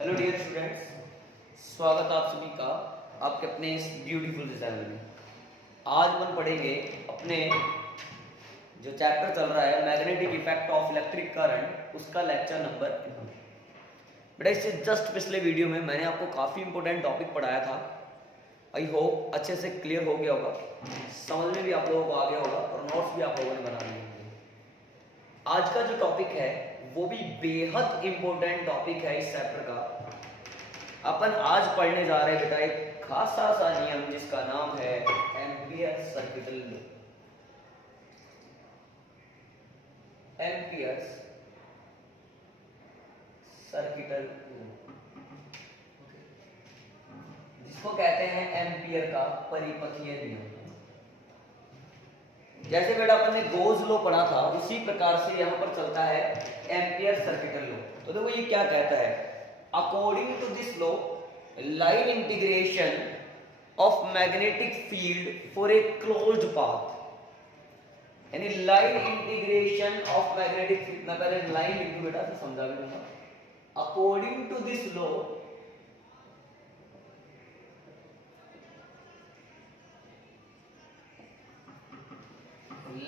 Hello dear students, स्वागत आप सभी का आपके अपने इस ब्यूटीफुल चैनल में। आज हम पढ़ेंगे अपने जो चैप्टर चल रहा है magnetic effect of electric current, उसका लेक्चर नंबर 11। बेटा इससे जस्ट पिछले वीडियो में मैंने आपको काफ़ी इंपॉर्टेंट टॉपिक पढ़ाया था। आई होप अच्छे से क्लियर हो गया होगा, समझ में भी आप लोगों को आ गया होगा और नोट्स भी आप लोगों ने बना लिए होंगे। आज का जो टॉपिक है वो भी बेहद इंपॉर्टेंट टॉपिक है इस चैप्टर का। अपन आज पढ़ने जा रहे हैं बेटा एक खासा सा नियम जिसका नाम है ampere circuital law. Ampere circuital law जिसको कहते हैं एम्पियर का परिपथीय नियम। जैसे बेटा अपन ने गोज लॉ पढ़ा था उसी प्रकार से यहाँ पर चलता है एम्पियर सर्किटल लॉ। तो देखो ये क्या कहता है, according to this law line integration of magnetic field for a closed path, यानी line integration of magnetic field. मैं पहले लाइन लिख दूं बेटा तो समझा भी दूंगा। According to this law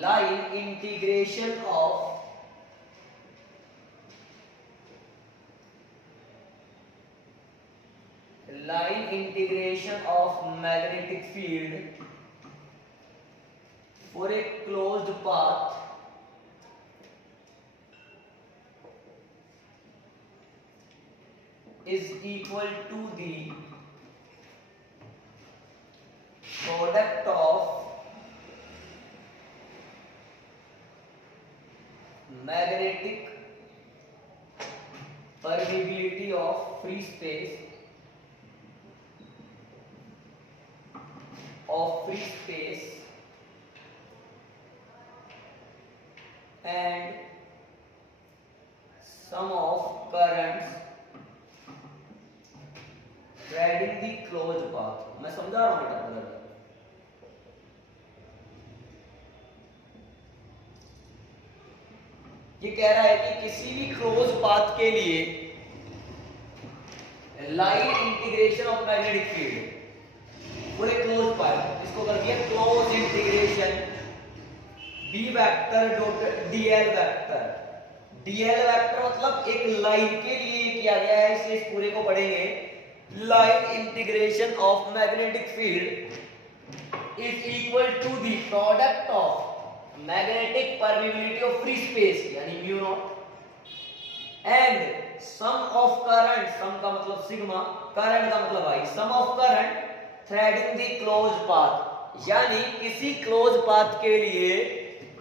line integration of magnetic field for a closed path is equal to the product of magnetic permeability of free space and sum of currents threading the closed path। मैं समझा रहा हूं बेटा बदल। ये कह रहा है कि किसी भी क्लोज पाथ के लिए line integration of magnetic field पूरे क्लोज पाथ, इसको कर दिया close integration B vector dot DL vector. DL vector मतलब एक लाइन के लिए किया गया है, इसलिए इस पूरे को पढ़ेंगे। Line integration of magnetic field is equal to the product of magnetic permeability of free space यानी mu naught and sum of current, sum का मतलब सिग्मा, करंट का मतलब I, sum of current threading the close path, यानी किसी close path के लिए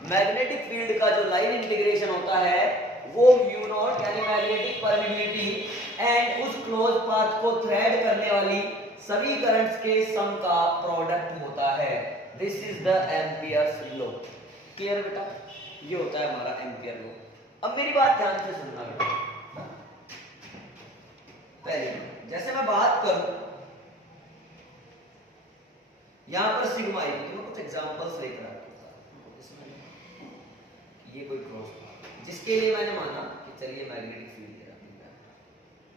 magnetic field का जो लाइन इंटीग्रेशन होता है वो म्यू नॉट यानी मैग्नेटिक परमिबिलिटी एंड उस क्लोज पाथ को थ्रेड करने वाली सभी करंट्स के सम का प्रोडक्ट होता है। This is the Ampere's law. Clear बेटा, ये होता है हमारा एम्पियर लॉ। अब मेरी बात ध्यान से सुनना बेटा। पहले जैसे मैं बात करूं यहां पर सिग्मा आई, तो मैं कुछ एग्जांपल्स लेकर आता हूं। इसमें ये कोई क्रॉस जिसके लिए मैंने माना कि चलिए मैग्नेटिक फील्ड दे रहा हूं,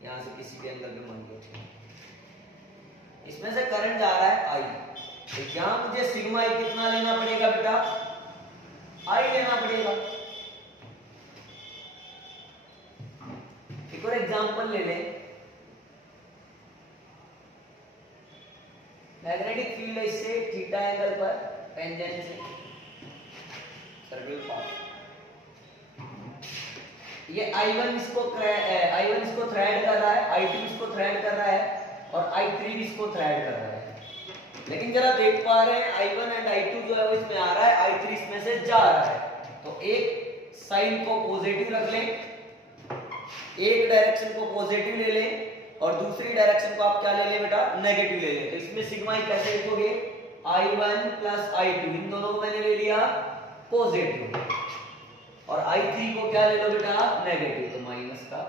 यहां से किसी भी एंगल पे मान लो, इसमें से करंट जा रहा है आई, तो यहां मुझे सिग्मा आई कितना लेना पड़ेगा बेटा, आई लेना पड़ेगा। एक और एग्जांपल ले लें। मैग्नेटिक फील्ड है इससे थीटा एंगल पर टेंजेंट से सर्कुलर पाथ, ये I1 इसको थ्रेड कर रहा है, I2 इसको थ्रेड कर रहा है और I3 इसको थ्रेड कर रहा है। लेकिन जरा देख पा रहे हैं I1 एंड I2 जो है वो इसमें आ रहा है, I3 इसमें से जा रहा है। तो एक साइन को पॉजिटिव रख लें, एक डायरेक्शन को पॉजिटिव ले लें और दूसरी डायरेक्शन को आप क्या ले लें बेटा, नेगेटिव ले लें। तो इसमें सिग्मा कैसे लिखोगे, I1 प्लस I2, इन दोनों को मैंने ले लिया पॉजिटिव और I3 को क्या ले लो बेटा, नेगेटिव, तो माइनस का।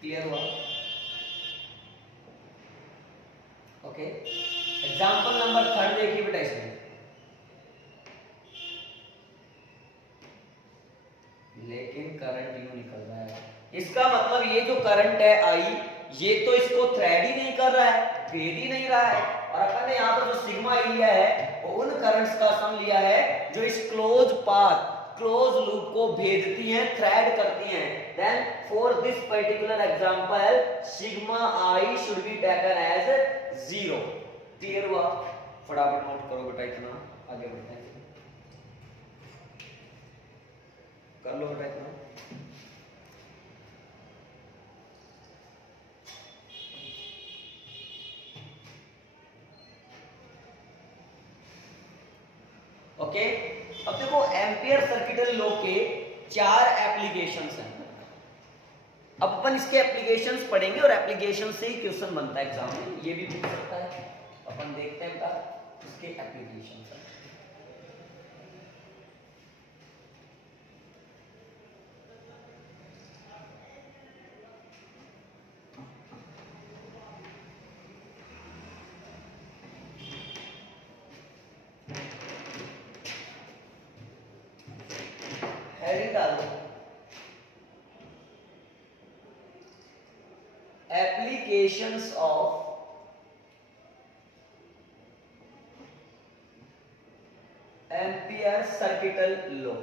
क्लियर हुआ? ओके, एग्जांपल नंबर 3 देखिए बेटा। इसमें लेकिन करंट यूं निकल रहा है, इसका मतलब ये जो करंट है आई, ये तो इसको थ्रेड ही नहीं कर रहा है, भेद ही नहीं रहा है, और अपन ने यहाँ पर जो सिग्मा आई लिया है वो उन करंट्स का सम लिया है जो इस क्लोज पाथ, क्लोज लूप को भेदती हैं, थ्रेड करती हैं। Then for this particular example sigma I should be taken as 0। Clear हुआ? फटाफट नोट करो बेटा, इतना आगे बढ़ते हैं, कर लो बेटा इतना। ओके, अब देखो एम्पियर सर्किटल लॉ के 4 एप्लीकेशंस हैं। अब अपन इसके एप्लीकेशंस पढ़ेंगे और एप्लीकेशन से ही क्वेश्चन बनता है एग्जाम में, ये भी पूछ सकता है। अपन देखते हैं बेटा इसके एप्लीकेशंस। हेडिंग डालो, applications of ampere circuital law.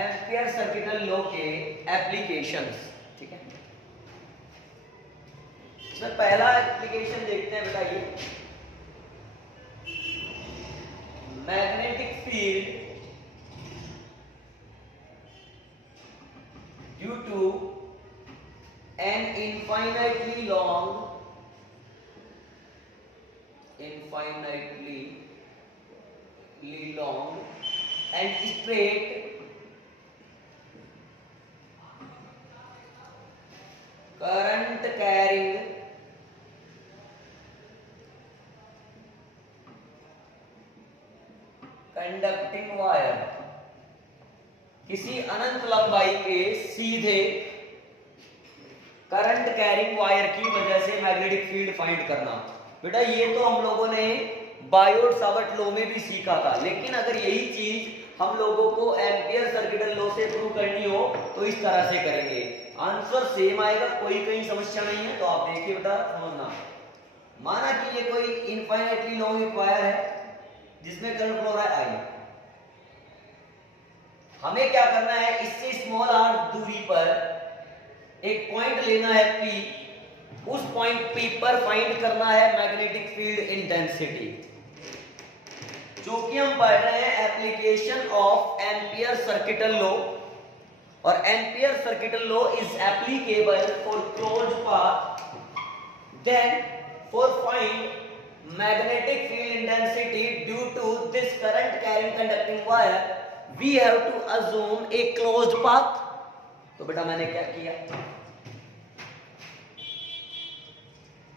Ampere circuital law के एप्लीकेशंस, ठीक है। इसमें पहला एप्लीकेशन देखते हैं बेटा, ये magnetic field due to an infinitely long and straight current carrying conducting wire, किसी अनंत लंबाई के सीधे करंट कैरिंग वायर की वजह से मैग्नेटिक फील्ड फाइंड करना। बेटा ये तो हम लोगों ने बायोट सावर्ट लॉ में भी सीखा था, लेकिन अगर यही चीज हम लोगों को एम्पियर सर्किटल लॉ से प्रूव करनी हो तो इस तरह से करेंगे, आंसर सेम आएगा, कोई कहीं समस्या नहीं है। तो आप देखिए बेटा समझना, माना कि ये कोई इनफाइनाइटली लॉन्ग वायर है जिसमें करंट फ्लो रहा है आई, हमें क्या करना है, इससे स्मॉल आर दूरी पर एक पॉइंट लेना है P, उस पॉइंट P पर फाइंड करना है मैग्नेटिक फील्ड इंटेंसिटी। चूंकि हम पढ़ रहे हैं application of ampere circuital law, और Ampere circuital law is applicable for closed path, then for find magnetic field intensity due to this current carrying conducting wire we have to assume a closed path. तो बेटा मैंने क्या किया,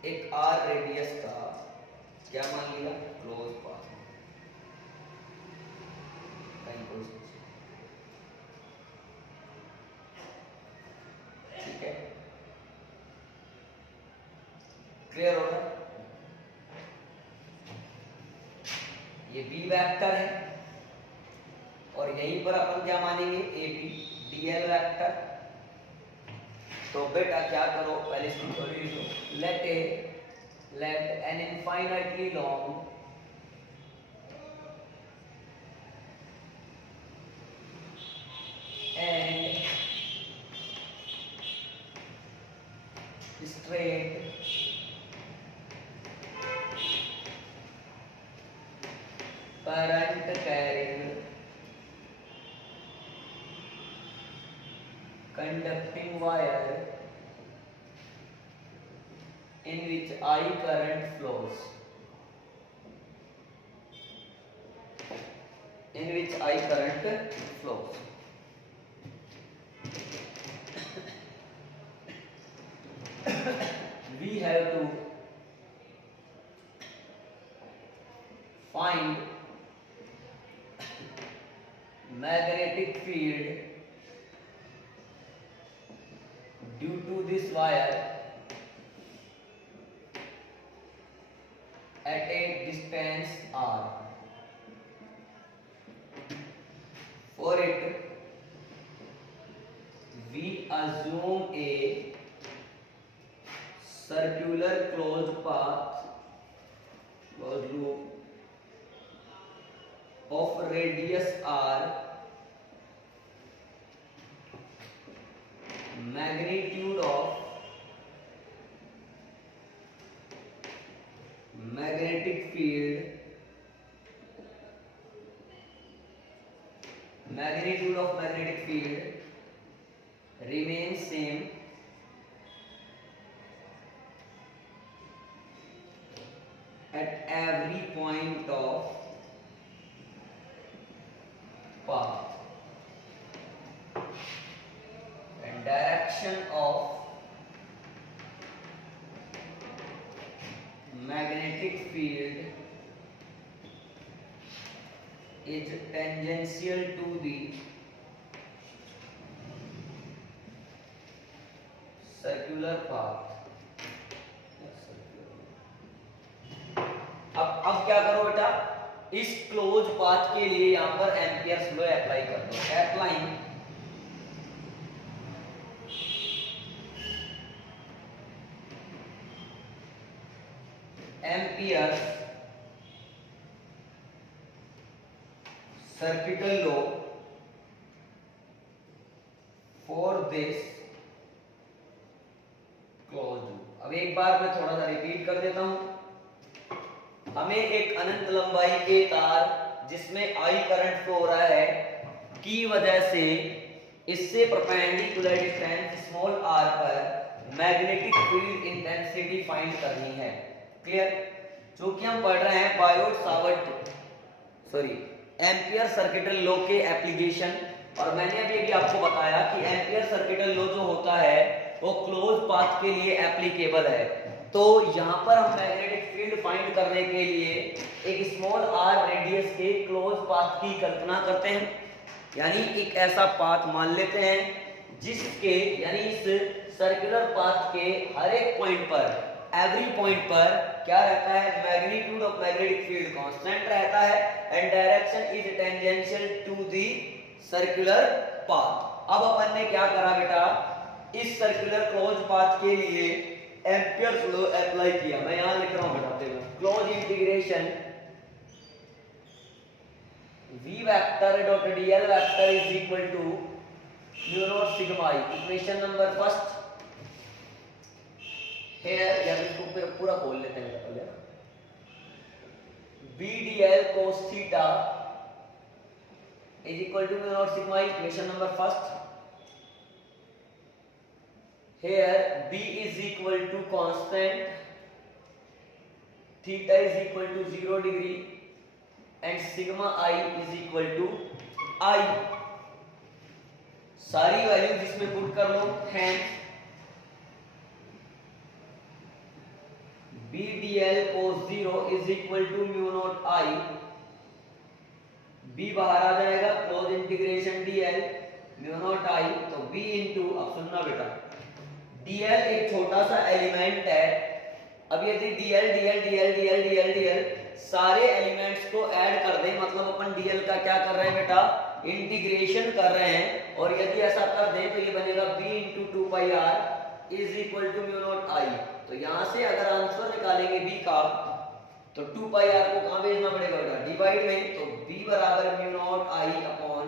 एक are radius का क्या मान लिया, क्लोज पाथ। ठीक है, क्लियर हो रहा है? ये बी वेक्टर है और यहीं पर अपन क्या मानेंगे, ए बी डीएल वेक्टर। तो बेटा क्या करो, पहले इसकी थ्योरी लिखो, let an infinitely long and straight current carrying conducting wire in which I current flows, in which I current flows. We have to find magnetic field due to this wire at a distance r. For it assume a circular closed path, closed loop of radius r, magnitude of magnetic field, magnitude of magnetic field remains same at every point of path, and direction of magnetic field is tangential to the circular path. अब क्या करो बेटा, इस close path के लिए यहां पर Ampere's law apply कर दो. Applying amperes circuital law for this close loop. अब एक बार मैं थोड़ा सा रिपीट कर देता हूं. हमें एक अनंत लंबाई के तार जिसमें आई करंट फ्लो हो रहा है की वजह से इससे परपेंडिकुलर डिस्टेंस स्मॉल आर पर मैग्नेटिक फील्ड इंटेंसिटी फाइंड करनी है. क्लियर? जो कि हम पढ़ रहे हैं Biot Savart ampere circuital law के एप्लीकेशन. और मैंने अभी भी आपको बताया कि एम्पियर सर्किटल लॉ जो होता है वो क्लोज पाथ के लिए एप्लीकेबल है. तो यहाँ पर हम मैग्नेटिक फील्ड फाइंड करने के लिए एक स्मॉल आर रेडियस के क्लोज पाथ की कल्पना करते हैं. यानी एक ऐसा पाथ मान लेते हैं जिसके यानी इस सर्कुलर पाथ के हर एक पॉइंट पर एवरी पॉइंट पर क्या रहता है, magnitude of magnetic field constant रहता है and direction is tangential to the circular path. अब अपन ने क्या करा बेटा, इस सर्कुलर क्लोज पाथ के लिए एम्पियर्स लॉ अप्लाई किया. मैं यहां लिख रहा हूं बेटा, देखो close integration v vector dot dl vector is equal to mu naught sigma i. Equation number first here, यार इसको फिर पूरा खोल लेते हैं पहले. v dl cos theta is equal to mu naught sigma i. Equation number first. Here b is equal to constant, theta is equal to 0 degree and sigma I is equal to I. सारी values इसमें put कर लो. Hence b dl cos 0 is equal to mu naught I. b बाहर आ जाएगा, close integration dl mu naught I. तो b into, अब सुनना बेटा, dl एक छोटा सा एलिमेंट है. अब यदि dl सारे एलिमेंट्स को ऐड कर दें, मतलब अपन dl का क्या कर रहे हैं बेटा, इंटीग्रेशन कर रहे हैं. और यदि ऐसा कर दें तो ये बनेगा b into 2πr is equal to mu naught I. तो यहां से अगर आंसर निकालेंगे b का तो 2πr को कहां भेजना पड़ेगा बेटा, डिवाइड में. तो b बराबर mu naught I upon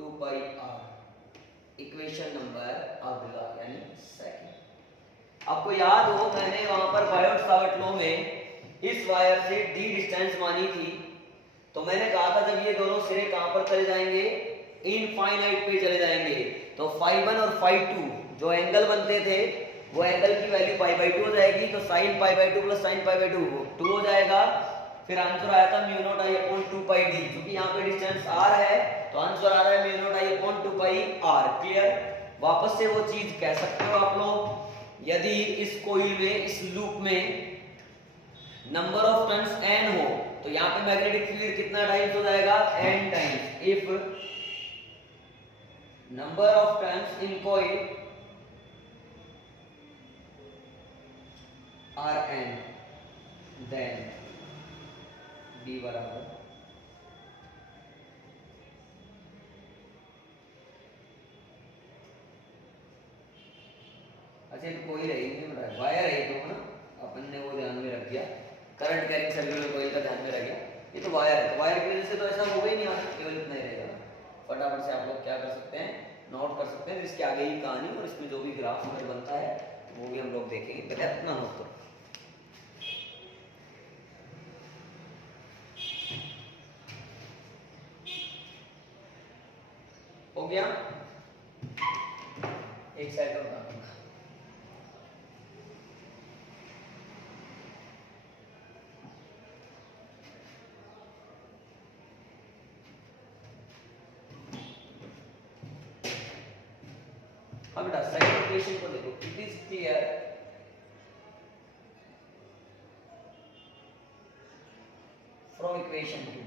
2πr. Equation number अगला यानी सेकंड. आपको याद हो मैंने वहां पर बायोट सावर्ट लॉ में इस वायर से d डिस्टेंस मानी थी. तो मैंने कहा था जब ये दोनों सिरे कहां पर चले जाएंगे, इनफाइनाइट पे चले जाएंगे, तो phi1 और phi2 जो एंगल बनते थे वो एंगल की वैल्यू π/2 हो जाएगी. तो sin π/2 प्लस sin π/2 2 हो जाएगा. फिर आंसर आया था mu naught I upon 2πd. क्योंकि यहाँ पे डिस्टेंस r है तो आंसर आ रहा है mu naught I upon 2πr. Clear? वापस से वो चीज कह सकते हो आप लोग, यदि इस कोइल में, इस लूप में नंबर ऑफ टर्न्स n हो तो यहाँ पे मैग्नेटिक फील्ड कितना टाइम्स हो जाएगा, n times. If number of turns in coil are n, then d बराबर अच्छा तो कोई रही नहीं बता, वायर है तो ना, अपन ने वो ध्यान में रख दिया, करंट कैरिंग सर्कुलर कोइल का ध्यान में रख गया, ये तो वायर है, तो वायर की वजह से तो ऐसा होगा ही नहीं, आज केवल इतना ही रहेगा। फटाफट से आप लोग क्या कर सकते हैं, नोट कर सकते हैं, इसके आगे ही कहानी और इसमें जो भी ग्राफ अगर बनता है वो भी हम लोग देखेंगे, पहले अपना नोट करो। हो गया, एक साइड और बता दूंगा। अब बेटा सेकंड इक्वेशन को देखो, it is clear from equation 2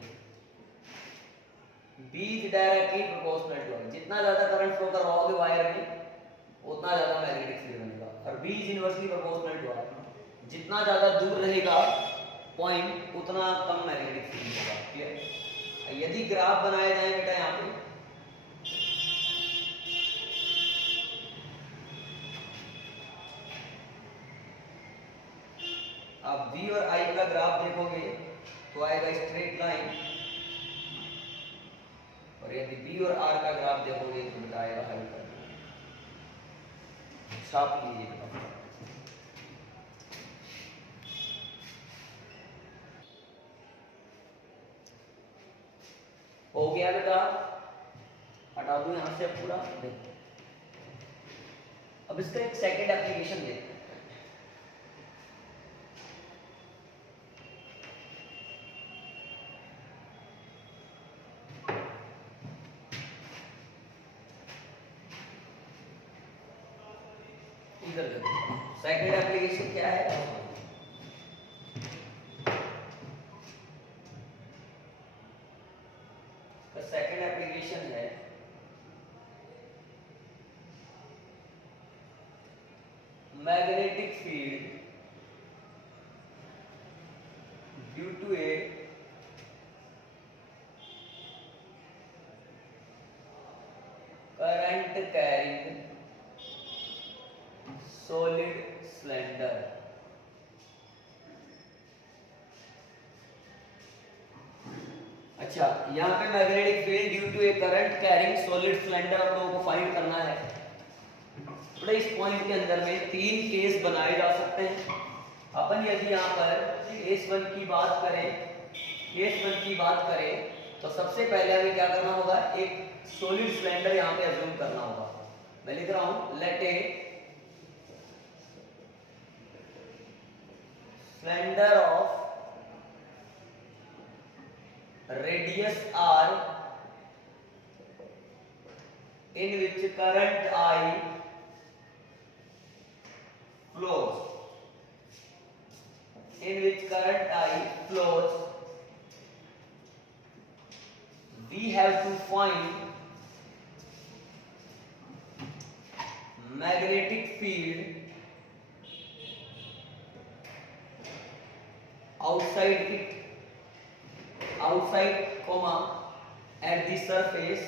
B is directly proportional to I, जितना ज्यादा करंट फ्लो करवाओगे वायर में उतना ज्यादा मैग्नेटिक फील्ड बनेगा, और B is inversely proportional to I, जितना ज्यादा दूर रहेगा पॉइंट उतना कम मैग्नेटिक फील्ड होगा। क्लियर? यदि ग्राफ बनाए जाए बेटा यहाँ पे, आप V और I का ग्राफ देखोगे तो आएगा स्ट्रेट लाइन, और यदि B और R का ग्राफ देखोगे तो बेटा आएगा हाइपर। छाप लीजिए बेटा। हो गया बेटा, हटा दो यहां से पूरा। देखो अब इसका एक सेकंड एप्लीकेशन देखते हैं। इधर देखो सेकंड एप्लीकेशन क्या है, सेकंड एप्लीकेशन है magnetic field due to a current carrying solid cylinder. अच्छा, यहाँ पे magnetic field due to a current carrying solid cylinder आप लोगों को फाइंड करना है। तो इस पॉइंट के अंदर में तीन केस बनाए जा सकते हैं। अपन यदि यहाँ पर केस 1 की बात करें तो सबसे पहले हमें क्या करना होगा, एक सॉलिड सिलेंडर यहाँ पे अज्यूम करना होगा। मैं लिख रहा हूं, let a cylinder of radius r in which current I flows, we have to find magnetic field outside comma at the surface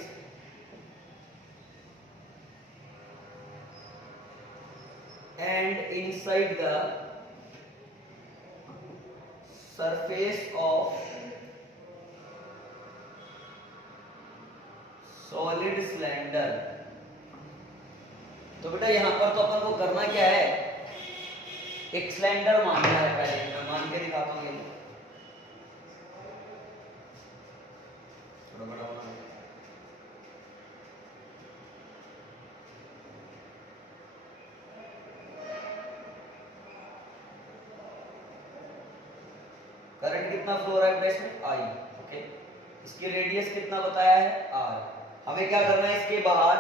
and inside the surface of solid cylinder। तो बेटा यहां पर तो अपन को करना क्या है, एक सिलेंडर मानना है। पहले मैं मान के दिखाता हूं, ये थोड़ा बड़ा बना, करंट कितना फ्लो हो रहा है बेटा इसमें, आई। ओके, इसकी रेडियस कितना बताया है, आर। हमें क्या करना है, इसके बाहर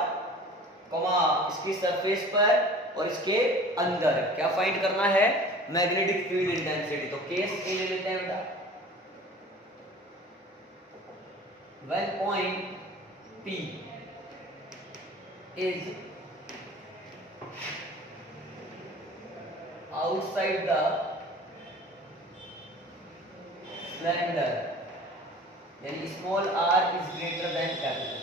कॉमा इसकी सरफेस पर और इसके अंदर क्या फाइंड करना है, मैग्नेटिक फील्ड इंटेंसिटी। तो केस ए ले लेते हैं बेटा, when point P is outside the cylinder, then small r is greater than capital।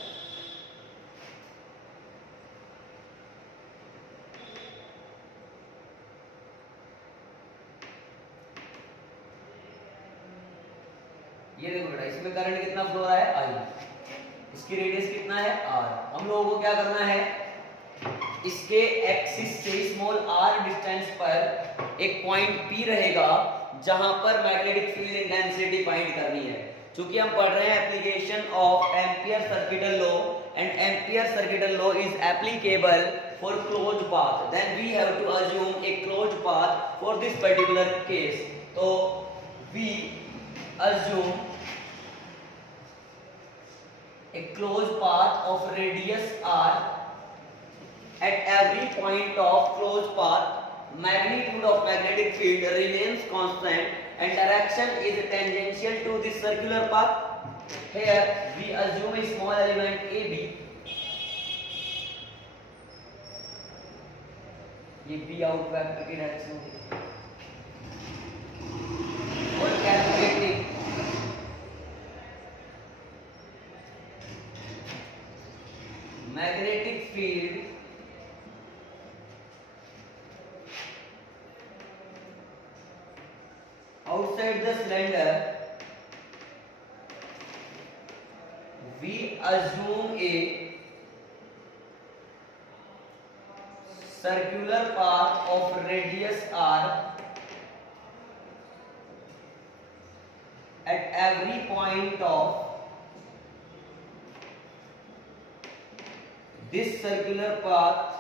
ये देखो बेटा, इसमें करंट कितना फ्लो रहा है, आई, इसकी रेडियस कितना है, आर। हम लोगों को क्या करना है, इसके एक्सिस से स्मॉल आर डिस्टेंस पर एक पॉइंट पी रहेगा जहां पर मैग्नेटिक फील्ड इंटेंसिटी फाइंड करनी है। क्योंकि हम पढ़ रहे हैं application of ampere circuital law, and Ampere circuital law is applicable for closed path, then we have to assume a closed path for this particular case. तो we assume a closed path of radius r. At every point of closed path, magnitude of magnetic field remains constant and direction is tangential to this circular path. Here we assume a small element AB. ये B out vector की direction है और calculating magnetic field outside the cylinder, we assume a circular path of radius r at every point of this circular path,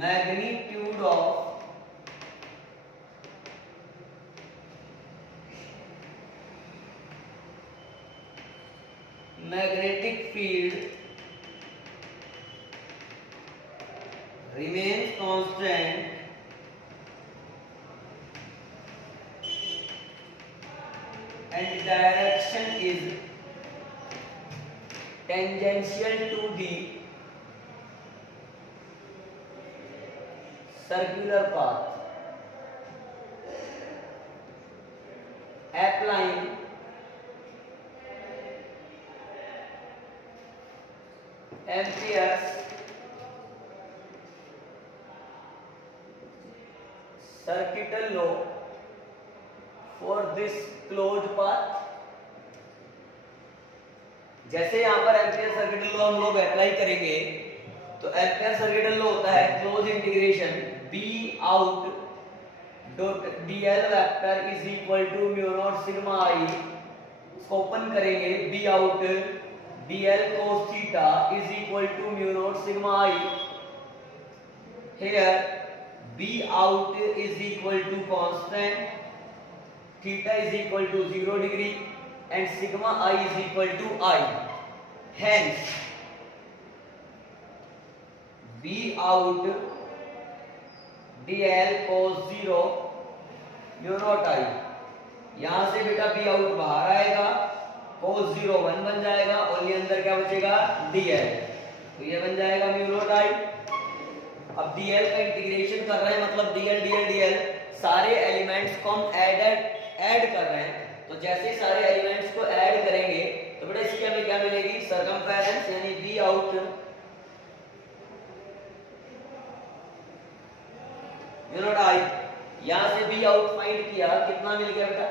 magnitude of magnetic field remains constant and direction is tangential to the circular path. Applying Ampere's circuital law for this closed path. जैसे यहाँ पर ampere circuital law हम लोग apply करेंगे, तो ampere circuital law होता है close integration B out dot DL vector is equal to mu naught sigma I. इसको ओपन करेंगे, B out dl cos theta is equal to mu naught sigma I. Here B out is equal to constant, theta is equal to 0 degree and sigma I is equal to I. Hence, B out dl cos 0 mu naught I. यहां से बेटा B out बाहर आएगा, cos 0 1 बन जाएगा और ये अंदर क्या बचेगा dl, तो ये बन जाएगा mu naught I। अब dl का इंटीग्रेशन कर रहे हैं, मतलब dl सारे एलिमेंट्स को हम ऐड कर रहे हैं। तो जैसे ही सारे एलिमेंट्स को ऐड करेंगे तो बेटा इसकी हमें क्या मिलेगी, सरकमफेरेंस, यानी बी आउट म्यू नॉट आई। यहां से बी आउट फाइंड किया, कितना मिल गया बेटा,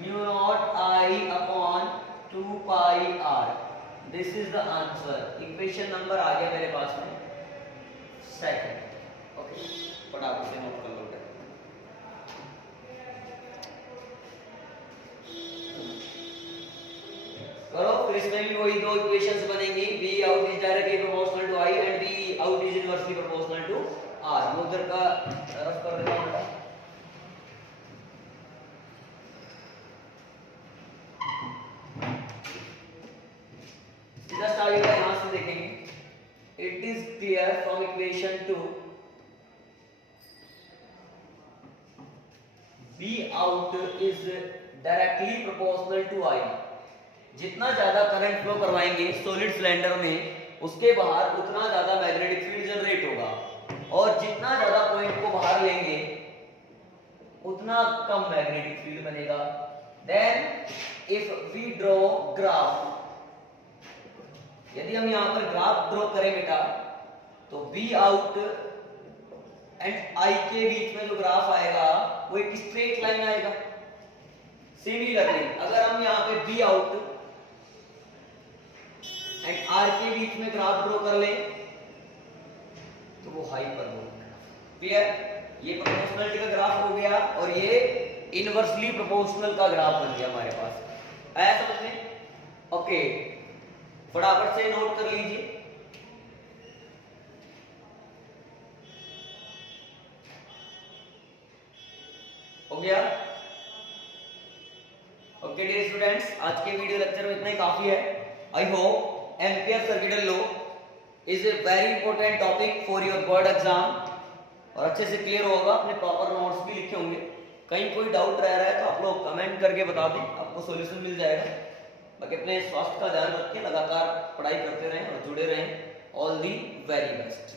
mu naught I upon 2 pi R. This is the answer. Equation number आ गया मेरे पास में सेकंड। ओके, फटाफट से नोट कर लो। करो, फिर इसमें भी वही दो इक्वेशंस बनेंगी, V out is directly proportional to I and V out is inversely proportional to R। मैं उधर का रफ कर देता हूं बेटा। सीधा स्टार्ट होगा, यहां से देखेंगे। It is clear from equation 2 V out is directly proportional to I। जितना ज्यादा करंट फ्लो करवाएंगे सॉलिड सिलेंडर में, उसके बाहर उतना ज्यादा मैग्नेटिक फील्ड जनरेट होगा, और जितना ज्यादा पॉइंट को बाहर लेंगे उतना कम मैग्नेटिक फील्ड बनेगा। Then if we draw graph, यदि हम यहां पर ग्राफ ड्रॉ करें बेटा, तो बी आउट एंड आई के बीच में जो ग्राफ आएगा वो एक स्ट्रेट लाइन आएगा। सिमिलरली अगर हम यहाँ पे बी आउट एंड आर के बीच में ग्राफ ड्रॉ कर लें तो वो हाइपरबोलिक। क्लियर? ये प्रोपोर्शनलिटी का ग्राफ हो गया और ये इनवर्सली प्रोपोर्शनल का ग्राफ बन गया हमारे पास। आया समझ में? ओके, फटाफट से नोट कर लीजिए। हो गया? ओके डियर स्टूडेंट्स, आज के वीडियो लेक्चर में इतना ही काफी है। I hope ampere circuital law is a very important topic for your board exam और अच्छे से क्लियर होगा। अपने प्रॉपर नोट्स भी लिखे होंगे। कहीं कोई डाउट रह रहा है तो आप लोग कमेंट करके बता दें, आपको सॉल्यूशन मिल जाएगा। बाकी अपने स्वास्थ्य का ध्यान रखें, लगातार पढ़ाई करते रहें और जुड़े रहें। All the very best.